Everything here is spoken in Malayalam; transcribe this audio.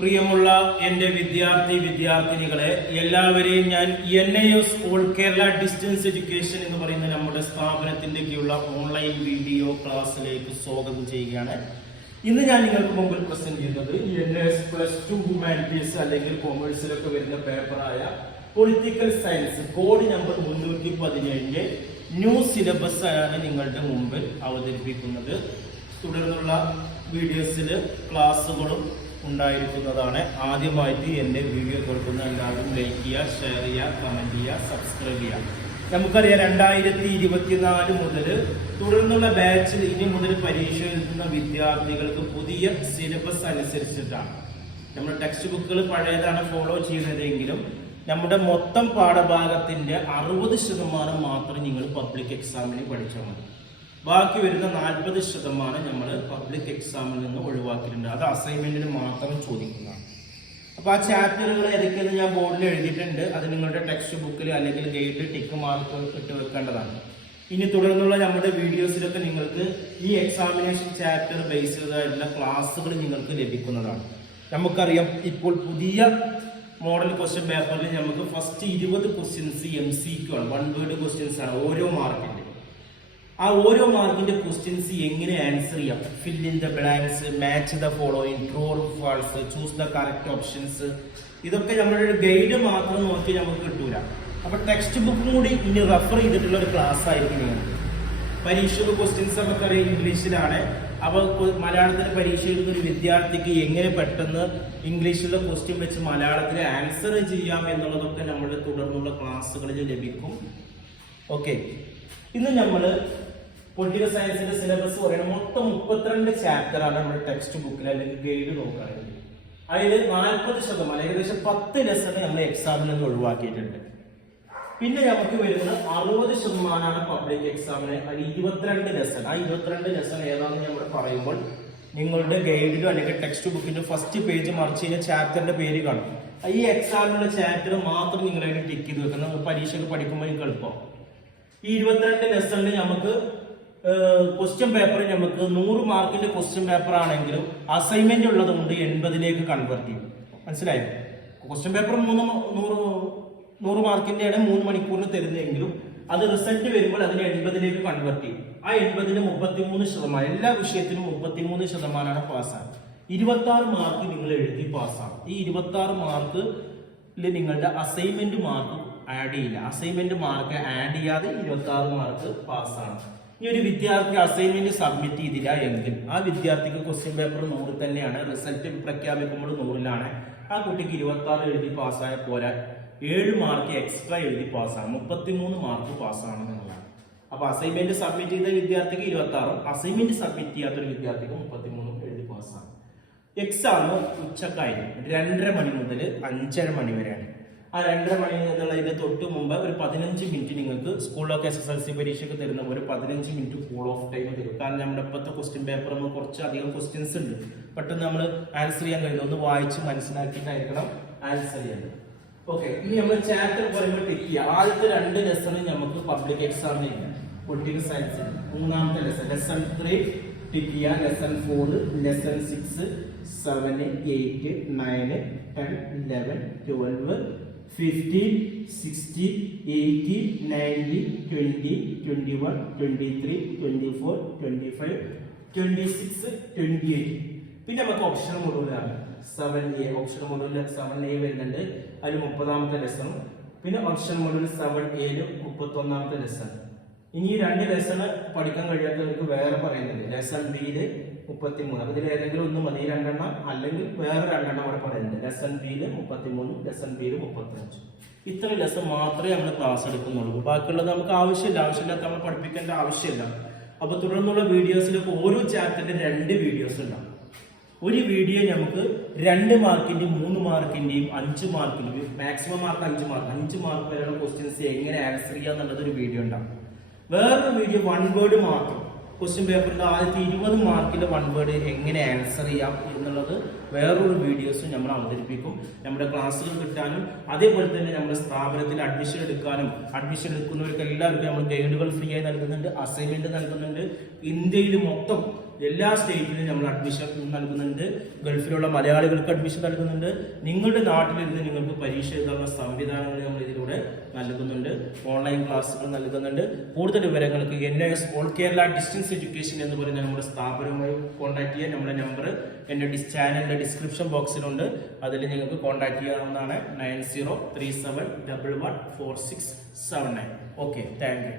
പ്രിയമുള്ള എൻ്റെ വിദ്യാർത്ഥിനികളെ എല്ലാവരെയും ഞാൻ NIOS all Kerala distance education എന്ന് പറയുന്ന നമ്മുടെ സ്ഥാപനത്തിൻ്റെ കീഴിലുള്ള ഓൺലൈൻ വീഡിയോ ക്ലാസ്സിലേക്ക് സ്വാഗതം ചെയ്യുകയാണ്. ഇന്ന് ഞാൻ നിങ്ങൾക്ക് മുമ്പിൽ പ്രസന്റ് ചെയ്യുന്നത് NIOS +2 ഹ്യൂമാനിറ്റീസ് അല്ലെങ്കിൽ കൊമേഴ്സിലൊക്കെ വരുന്ന പേപ്പറായ political science code number 317 new syllabus ആണ് നിങ്ങളുടെ മുമ്പിൽ അവതരിപ്പിക്കുന്നത്. തുടർന്നുള്ള വീഡിയോസിൽ ക്ലാസ്സുകളും ഉണ്ടായിരിക്കുന്നതാണ്. ആദ്യമായിട്ട് എൻ്റെ വീഡിയോ കൊടുക്കുന്ന എല്ലാവരും ലൈക്ക് ചെയ്യുക, ഷെയർ ചെയ്യുക, കമൻറ്റ് ചെയ്യുക, സബ്സ്ക്രൈബ് ചെയ്യുക. നമുക്കറിയാം 2024 മുതൽ തുടർന്നുള്ള ബാച്ചിൽ ഇനി മുതൽ പരീക്ഷ എഴുതുന്ന വിദ്യാർത്ഥികൾക്ക് പുതിയ സിലബസ് അനുസരിച്ചിട്ടാണ്. നമ്മുടെ ടെക്സ്റ്റ് ബുക്കുകൾ പഴയതാണ് ഫോളോ ചെയ്യുന്നതെങ്കിലും നമ്മുടെ മൊത്തം പാഠഭാഗത്തിൻ്റെ 60% മാത്രം നിങ്ങൾ പബ്ലിക് എക്സാമിന് പഠിച്ചാൽ മതി. ബാക്കി വരുന്ന 40% നമ്മൾ പബ്ലിക് എക്സാമിൽ നിന്ന് ഒഴിവാക്കിയിട്ടുണ്ട്. അത് അസൈൻമെന്റിന് മാത്രം ചോദിക്കുന്നതാണ്. അപ്പോൾ ആ ചാപ്റ്ററുകൾ ഏതൊക്കെയെന്ന് ഞാൻ ബോർഡിൽ എഴുതിയിട്ടുണ്ട്. അത് നിങ്ങളുടെ ടെക്സ്റ്റ് ബുക്കിൽ അല്ലെങ്കിൽ ഗൈഡിൽ ടിക്ക് മാർക്ക് ഇട്ട് വെക്കേണ്ടതാണ്. ഇനി തുടർന്നുള്ള നമ്മുടെ വീഡിയോസിലൊക്കെ നിങ്ങൾക്ക് ഈ എക്സാമിനേഷൻ ചാപ്റ്റർ ബേസ് ചെയ്തതായിട്ടുള്ള ക്ലാസ്സുകൾ നിങ്ങൾക്ക് ലഭിക്കുന്നതാണ്. നമുക്കറിയാം ഇപ്പോൾ പുതിയ മോഡൽ ക്വസ്റ്റ്യൻ പേപ്പറിൽ നമുക്ക് ഫസ്റ്റ് 20 ക്വസ്റ്റ്യൻസ് MCQ ആണ്, 1 വേർഡ് ക്വസ്റ്റ്യൻസ് ആണ് ഓരോ മാർക്കിന്റെ. ആ ഓരോ മാർക്കിന്റെ ക്വസ്റ്റ്യൻസ് എങ്ങനെ ആൻസർ ചെയ്യാം, fill in the blanks, match the following, true or false, choose the correct options, ഇതൊക്കെ നമ്മുടെ ഗൈഡ് മാത്രം നോക്കി നമുക്ക് കിട്ടൂല. അപ്പൊ ടെക്സ്റ്റ് ബുക്കും കൂടി ഇനി റെഫർ ചെയ്തിട്ടുള്ള ഒരു ക്ലാസ് ആയിരിക്കും നിങ്ങൾക്ക്. പരീക്ഷയുടെ ക്വസ്റ്റ്യൻസ് നമുക്ക് അറിയാം ഇംഗ്ലീഷിലാണ്. അപ്പോൾ മലയാളത്തിൽ പരീക്ഷ എഴുതുന്ന ഒരു വിദ്യാർത്ഥിക്ക് എങ്ങനെ പെട്ടെന്ന് ഇംഗ്ലീഷിലെ ക്വസ്റ്റ്യൻ വെച്ച് മലയാളത്തിൽ ആൻസർ ചെയ്യാം എന്നുള്ളതൊക്കെ നമ്മുടെ തുടർന്നുള്ള ക്ലാസ്സുകളിൽ ലഭിക്കും. ഓക്കെ, ഇന്ന് നമ്മൾ പൊളിറ്റിക്കൽ സയൻസിന്റെ സിലബസ് പറയുന്നത് മൊത്തം 32 ചാപ്റ്റർ ആണ് നമ്മുടെ ടെക്സ്റ്റ് ബുക്കിൽ അല്ലെങ്കിൽ ഗൈഡ് നോക്കുകയാണെങ്കിൽ. അതിൽ 40% ഏകദേശം 10 ലെസൺ നമ്മൾ എക്സാമിൽ നിന്ന് ഒഴിവാക്കിയിട്ടുണ്ട്. പിന്നെ നമുക്ക് വരുന്നത് 60% പബ്ലിക് എക്സാമിന്. അതിൽ 22 ലെസൺ. ആ 22 ലെസൺ ഏതാണെന്ന് നമ്മൾ പറയുമ്പോൾ നിങ്ങളുടെ ഗൈഡിലോ അല്ലെങ്കിൽ ടെക്സ്റ്റ് ബുക്കിന്റെ ഫസ്റ്റ് പേജ് മറിച്ച് കഴിഞ്ഞാൽ ചാപ്റ്ററിന്റെ പേര് കാണും. ഈ എക്സാമിനുള്ള ചാപ്റ്റർ മാത്രം നിങ്ങളതിന് ടിക്ക് ചെയ്ത് വെക്കണം. പരീക്ഷയ്ക്ക് പഠിക്കുമ്പോൾ നിങ്ങൾക്ക് എളുപ്പം. ഈ 22 ലെസണിൽ നമുക്ക് ക്വസ്റ്റ്യൻ പേപ്പർ നമുക്ക് 100 മാർക്കിന്റെ ക്വസ്റ്റ്യൻ പേപ്പർ ആണെങ്കിലും അസൈൻമെന്റ് ഉള്ളത് കൊണ്ട് 80ലേക്ക് കൺവേർട്ട് ചെയ്യും. മനസ്സിലായോ? ക്വസ്റ്റ്യൻ പേപ്പർ 100 മാർക്കിന്റെയാണ് 3 മണിക്കൂറിന് തരുന്നതെങ്കിലും അത് റിസൾട്ട് വരുമ്പോൾ അതിന് 80ലേക്ക് കൺവേർട്ട് ചെയ്യും. ആ 80ന് 33%, എല്ലാ വിഷയത്തിനും 33% പാസ്സാണ്. 26 മാർക്ക് നിങ്ങൾ എഴുതി പാസ്സാണ്. ഈ 26 മാർക്കിൽ നിങ്ങളുടെ അസൈൻമെന്റ് മാർക്ക് ആഡ് ചെയ്യില്ല. അസൈൻമെന്റ് മാർക്ക് ആഡ് ചെയ്യാതെ 26 മാർക്ക് പാസ്സാണ്. ഈ ഒരു വിദ്യാർത്ഥി അസൈൻമെന്റ് സബ്മിറ്റ് ചെയ്തില്ല എങ്കിൽ ആ വിദ്യാർത്ഥിക്ക് ക്വസ്റ്റ്യൻ പേപ്പർ 100 തന്നെയാണ്. റിസൾട്ട് പ്രഖ്യാപിക്കുമ്പോൾ 100ലാണ്. ആ കുട്ടിക്ക് 26 എഴുതി പാസ്സായ പോരാ 7 മാർക്ക് എക്സ്ട്രാ എഴുതി പാസ്സാണ്. 33 മാർക്ക് പാസ്സാണ് എന്നുള്ളതാണ്. അപ്പൊ അസൈൻമെന്റ് സബ്മിറ്റ് ചെയ്ത വിദ്യാർത്ഥിക്ക് 26, അസൈൻമെന്റ് സബ്മിറ്റ് ചെയ്യാത്തൊരു വിദ്യാർത്ഥിക്ക് 33 എഴുതി പാസ്സാണ്. എക്സാം ഉച്ചക്കായിരിക്കും. 2:30 മണി മുതൽ 5:30 മണി വരെയാണ്. ആ 2:30 മണി എന്നുള്ളതിന് തൊട്ട് മുമ്പ് ഒരു 15 മിനിറ്റ് നിങ്ങൾക്ക് സ്കൂളിലൊക്കെ SSLC പരീക്ഷയ്ക്ക് തരുന്ന ഒരു 15 മിനിറ്റ് കൂൾ ഓഫ് ടൈം തരും. കാരണം നമ്മുടെ ഇപ്പോഴത്തെ ക്വസ്റ്റ്യൻ പേപ്പർ നമ്മൾ കുറച്ച് അധികം ക്വസ്റ്റ്യൻസ് ഉണ്ട്. പെട്ടെന്ന് നമ്മൾ ആൻസർ ചെയ്യാൻ കഴിയും. ഒന്ന് വായിച്ച് മനസ്സിലാക്കിയിട്ടായിരിക്കണം ആൻസർ ചെയ്യേണ്ടത്. ഓക്കെ, ഇനി നമ്മൾ ചാപ്റ്റർ പറയുമ്പോൾ ടിക്ക് ചെയ്യുക. ആദ്യത്തെ 2 ലെസണിൽ നമുക്ക് പബ്ലിക് എക്സാമിന് ഇല്ല. പൊളിറ്റിക്കൽ സയൻസിൽ 3ാമത്തെ ലെസൺ 3 ടിക്ക് ചെയ്യുക. Lesson 4, lesson 6, 7, 8, 9, 10, 11, 12, 15, 16, 18, 19, 20, 21, 23, 24, 25, 26, 28. പിന്നെ നമുക്ക് option മൊഡ്യൂളാണ് 7A. Option module 7A വരുന്നുണ്ട്. അതിൽ 30ാമത്തെ ലെസൺ. പിന്നെ ഓപ്ഷൻ മൊഡ്യൂൾ 7A 31ാമത്തെ ലെസൺ. ഇനി ഈ 2 ലെസൺ പഠിക്കാൻ കഴിയാത്തവർക്ക് വേറെ പറയുന്നുണ്ട്. ലെസൺ Bയിൽ 33. അതിൽ ഏതെങ്കിലും ഒന്ന് മതി, 2 അല്ലെങ്കിൽ വേറെ 2 അവിടെ പറയുന്നുണ്ട്. ലെസൺ Bയിൽ 33, ലെസൺ Bയിൽ 35. ഇത്ര ലെസൺ മാത്രമേ നമ്മൾ ക്ലാസ് എടുക്കുന്നുള്ളൂ. ബാക്കിയുള്ളത് നമുക്ക് ആവശ്യമില്ലാത്ത നമ്മൾ പഠിപ്പിക്കേണ്ട ആവശ്യമില്ല. അപ്പൊ തുടർന്നുള്ള വീഡിയോസിലൊക്കെ ഓരോ ചാപ്റ്ററിന്റെ 2 വീഡിയോസ് ഉണ്ടാവും. ഒരു വീഡിയോ നമുക്ക് 2 മാർക്കിന്റെയും 3 മാർക്കിന്റെയും 5 മാർക്കിന്റെയും മാക്സിമം മാർക്ക് 5 മാർക്ക് വരെയുള്ള ക്വസ്റ്റ്യൻസ് എങ്ങനെ ആൻസർ ചെയ്യാന്നുള്ളത് ഒരു വീഡിയോ ഉണ്ടാവും. വേറൊരു വീഡിയോ 1 വേർഡ് മാത്രം ക്വസ്റ്റ്യൻ പേപ്പറിന്റെ ആദ്യത്തെ 20 മാർക്കിന്റെ 1 വേർഡ് എങ്ങനെ ആൻസർ ചെയ്യാം എന്നുള്ളത് വേറൊരു വീഡിയോസ് നമ്മൾ അവതരിപ്പിക്കും. നമ്മുടെ ക്ലാസ്സുകൾ കിട്ടാനും അതേപോലെ തന്നെ നമ്മുടെ സ്ഥാപനത്തിൽ അഡ്മിഷൻ എടുക്കുന്നവർക്ക് എല്ലാവർക്കും നമ്മൾ ഗൈഡുകൾ ഫ്രീ ആയി നൽകുന്നുണ്ട്, അസൈൻമെന്റ് നൽകുന്നുണ്ട്. ഇന്ത്യയിൽ മൊത്തം എല്ലാ സ്റ്റേറ്റിലും നമ്മൾ അഡ്മിഷൻ നൽകുന്നുണ്ട്. ഗൾഫിലുള്ള മലയാളികൾക്ക് അഡ്മിഷൻ നൽകുന്നുണ്ട്. നിങ്ങളുടെ നാട്ടിലിരുന്ന് നിങ്ങൾക്ക് പരീക്ഷ എഴുതാനുള്ള സംവിധാനങ്ങൾ നമ്മൾ ഇതിലൂടെ നൽകുന്നുണ്ട്. ഓൺലൈൻ ക്ലാസ്സുകൾ നൽകുന്നുണ്ട്. കൂടുതൽ വിവരങ്ങൾക്ക് NIS all Kerala distance education എന്ന് പറയുന്ന നമ്മുടെ സ്ഥാപനവുമായി കോൺടാക്ട് ചെയ്യാൻ നമ്മുടെ നമ്പർ എൻ്റെ ചാനലിന്റെ ഡിസ്ക്രിപ്ഷൻ ബോക്സിലുണ്ട്. അതിൽ നിങ്ങൾക്ക് കോൺടാക്ട് ചെയ്യാവുന്നതാണ്. 9037114679. Okay, thank you.